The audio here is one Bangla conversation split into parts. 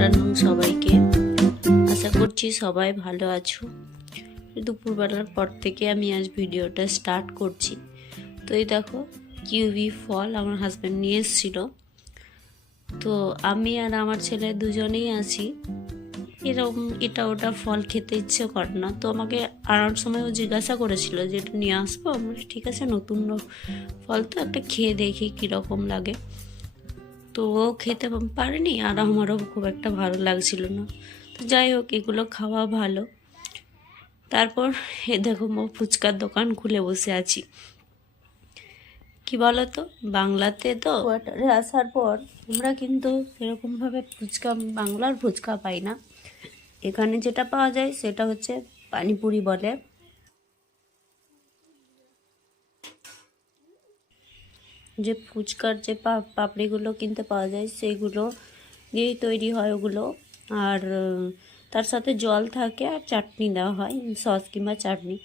আফটারনুন সবাইকে। আশা করছি সবাই ভালো আছো। দুপুরবেলার পর থেকে আমি আজ ভিডিওটা স্টার্ট করছি। তো এই দেখো কিউবি ফল আমার হাজব্যান্ড নিয়ে এসেছিল। তো আমি আর আমার ছেলে দুজনেই আছি। এরকম এটা ওটা ফল খেতে ইচ্ছে করে না। তো আমাকে আনার সময় ও জিজ্ঞাসা করেছিল যে এটা নিয়ে আসব? আমি বলি, ঠিক আছে নতুন ফল তো একটা খেয়ে দেখি কীরকম লাগে। তো ও খেতে পারেনি আর আমারও খুব একটা ভালো লাগছিল না। তো যাই হোক এগুলো খাওয়া ভালো। তারপর এ দেখো মো ফুচকার দোকান খুলে বসে আছি। কি বলো তো বাংলাতে তো কোয়ার্টারে আসার পর আমরা কিন্তু সেরকমভাবে ফুচকা বাংলার ফুচকা পাই না। এখানে যেটা পাওয়া যায় সেটা হচ্ছে পানিপুরি বলে। যে ফুচকার যে পাপড়িগুলো কিনতে পাওয়া যায় সেইগুলো দিয়েই তৈরি হয় ওগুলো। আর, তার সাথে জল থাকে আর চাটনি দেওয়া হয়, সস কিংবা চাটনি।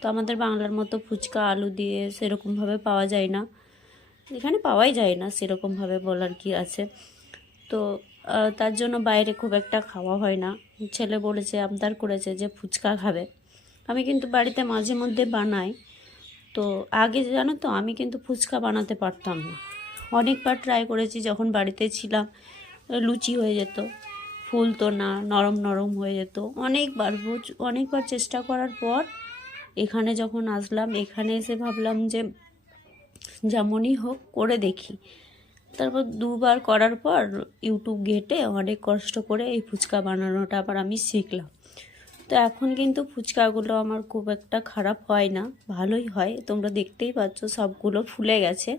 তো আমাদের বাংলার মতো ফুচকা, আলু দিয়ে সেরকমভাবে পাওয়া যায় না। এখানে পাওয়াই যায় না, সেরকমভাবে বলার কি আছে। তো তার জন্য বাইরে খুব একটা খাওয়া হয় না। ছেলে বলেছে, আবদার করেছে যে ফুচকা খাবে। আমি কিন্তু বাড়িতে মাঝে মধ্যে বানাই। তো আগে জানো তো, আমি কিন্তু ফুচকা বানাতে পারতাম না। অনেকবার ট্রাই করেছি, যখন বাড়িতে ছিলাম, লুচি হয়ে যেত ফুলতো না, নরম নরম হয়ে যেত। অনেকবার অনেকবার চেষ্টা করার পর এখানে যখন আসলাম, এখানে এসে ভাবলাম যে, যেমনই হোক, করে দেখি। তারপর দুবার করার পর, ইউটিউব ঘেটে অনেক কষ্ট করে এই ফুচকা বানানোটা আবার আমি শিখলাম। তো এখন কিন্তু ফুচকাগুলো আমার খুব একটা খারাপ হয় না, ভালোই হয়। তোমরা দেখতেই পাচ্ছ সবগুলো ফুলে গেছে।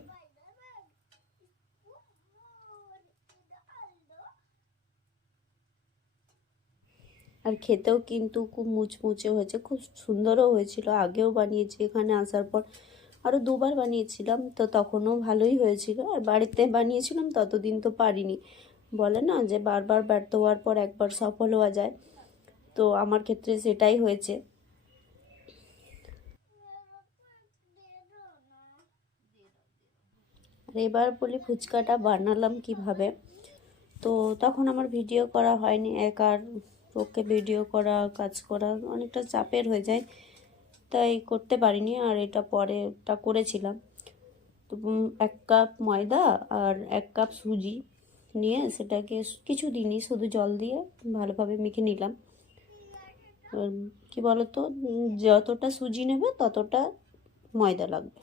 আর খেতেও কিন্তু খুব মুচমুচে হয়েছে, খুব সুন্দরও হয়েছিল। আগেও বানিয়েছি, এখানে আসার পর আরও দুবার বানিয়েছিলাম, তো তখনও ভালোই হয়েছিল। আর বাড়িতে বানিয়েছিলাম, ততদিন তো পারিনি। বলে না যে বারবার ব্যর্থ হওয়ার পর একবার সফল হওয়া যায়। তো আমার ক্ষেত্রে সেটাই হয়েছে। আর এবার বলি ফুচকাটা বানালাম কীভাবে। তো তখন আমার ভিডিও করা হয়নি একার পক্ষে ভিডিও করা, কাজ করা অনেকটা চাপের হয়ে যায়, তাই করতে পারিনি আর এটা পরেটা করেছিলাম। তো এক কাপ ময়দা আর এক কাপ সুজি নিয়ে সেটাকে কিছু দিনই শুধু জল দিয়ে ভালোভাবে মেখে নিলাম। আর কি বলতো? যতটা সুজি নেবে ততটা ময়দা লাগবে।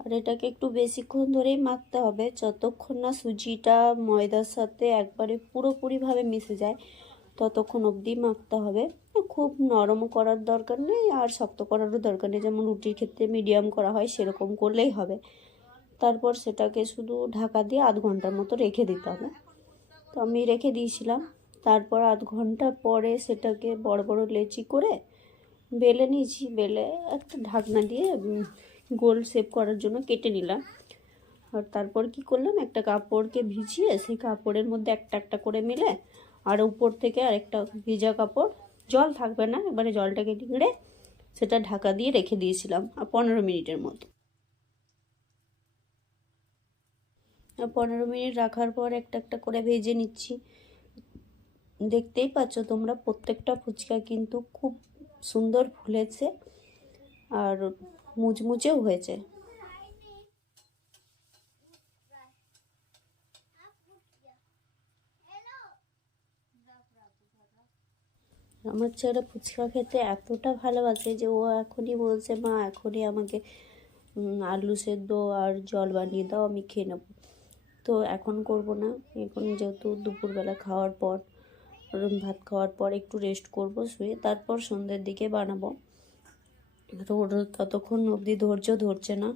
আর এটাকে একটু বেশিক্ষণ ধরেই মাখতে হবে। যতক্ষণ না সুজিটা ময়দার সাথে একবারে পুরোপুরিভাবে মিশে যায় ততক্ষণ অবধি মাখতে হবে। খুব নরম করার দরকার নেই আর শক্ত করারও দরকার নেই। যেমন রুটির ক্ষেত্রে মিডিয়াম করা হয় সেরকম করলেই হবে। তারপর সেটাকে শুধু ঢাকা দিয়ে আধ ঘণ্টার মতো রেখে দিতে হবে। তো আমি রেখে দিয়েছিলাম। তারপর আধ ঘণ্টা পরে সেটাকে বড় বড় লেচি করে বেলে নিয়েছি। বেলে একটা ঢাকনা দিয়ে গোল শেপ করার জন্য কেটে নিলাম। আর তারপর কি করলাম? একটা কাপড়কে ভিজিয়ে সেই কাপড়ের মধ্যে একটা একটা করে মিলে আর উপর থেকে আরেকটা ভিজা কাপড়, জল থাকবে না, এবারে জলটাকে নিংড়ে সেটা ঢাকা দিয়ে রেখে দিয়েছিলাম, আর পনেরো মিনিটের মতো। পনেরো মিনিট রাখার পর একটা একটা করে ভেজে নিচ্ছি। দেখতেই পাচ্ছ তোমরা প্রত্যেকটা ফুচকা কিন্তু খুব সুন্দর ফুলেছে আর মুচমুচেও হয়েছে। আমার ছেলে ফুচকা খেতে এতটা ভালোবাসে যে ও এখনই বলছে, মা, এখনই আমাকে আলু সেদ্ধ আর জল বানিয়ে দাও, আমি খেয়ে নেব। তো এখন করব না। এখন যেহেতু দুপুরবেলা খাওয়ার পর ভাত খাওয়ার পর একটু রেস্ট করব শুয়ে, তারপর সন্ধ্যের দিকে বানাবো। তো ততক্ষণ অবধি ধৈর্য ধরছে না।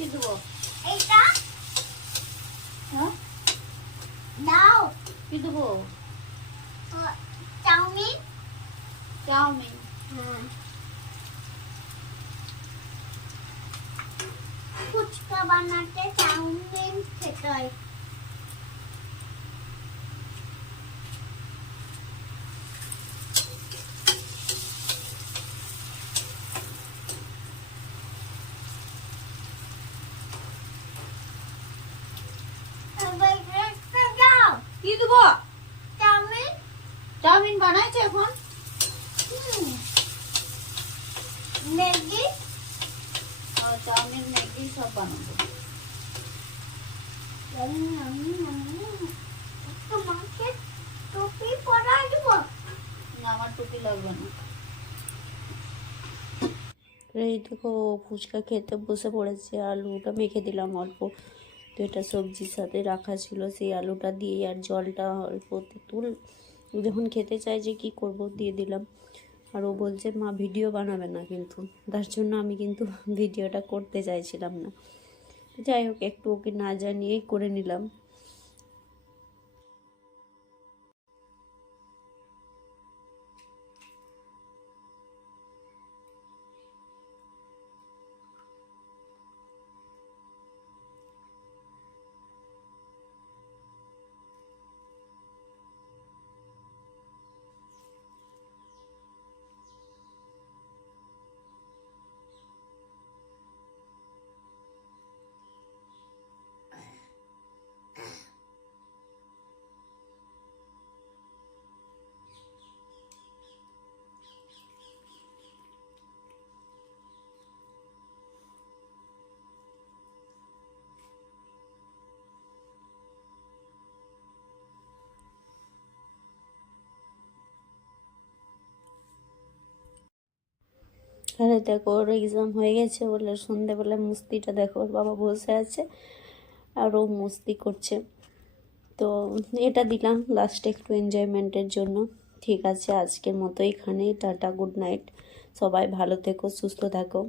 এইটা হ্যাঁ দাও কি দেবো ও, চাউমিন চাউমিন হ্যাঁ ফুচকা বানাতে চাউমিন খেতে হয় এবার একটা দাও কি দেবো চাউমিন চাউমিন বানাইছে এখন হুম ম্যাগি চাউমিন ম্যাগি সব বানাবো। তোমাকে টুপি পরাই দেবো না আমার টুপি লাগবে না। এই দেখো ফুচকা খেতে বসে পড়েছে আলুটা মেখে দিলাম অল্প। তো এটা সবজির সাথে রাখা ছিল সেই আলুটা দিয়ে আর জলটা অল্প তেঁতুল যখন খেতে চাই যে কি করব দিয়ে দিলাম। আর ও বলছে, মা, ভিডিও বানাবে না কিন্তু। তার জন্য আমি কিন্তু ভিডিওটা করতে চাইছিলাম না। যাই হোক, একটু ওকে না জানিয়েই করে নিলাম। আরে দেখো ওর এক্সাম হয়ে গেছে বলে সন্ধেবেলা মস্তিটা দেখো ওর বাবা বসে আছে আর ও মস্তি করছে। তো এটা দিলাম লাস্টে একটু এনজয়মেন্টের জন্য। ঠিক আছে, আজকের মতো এখানেই, টাটা গুড নাইট সবাই ভালো থেকো, সুস্থ থাকো।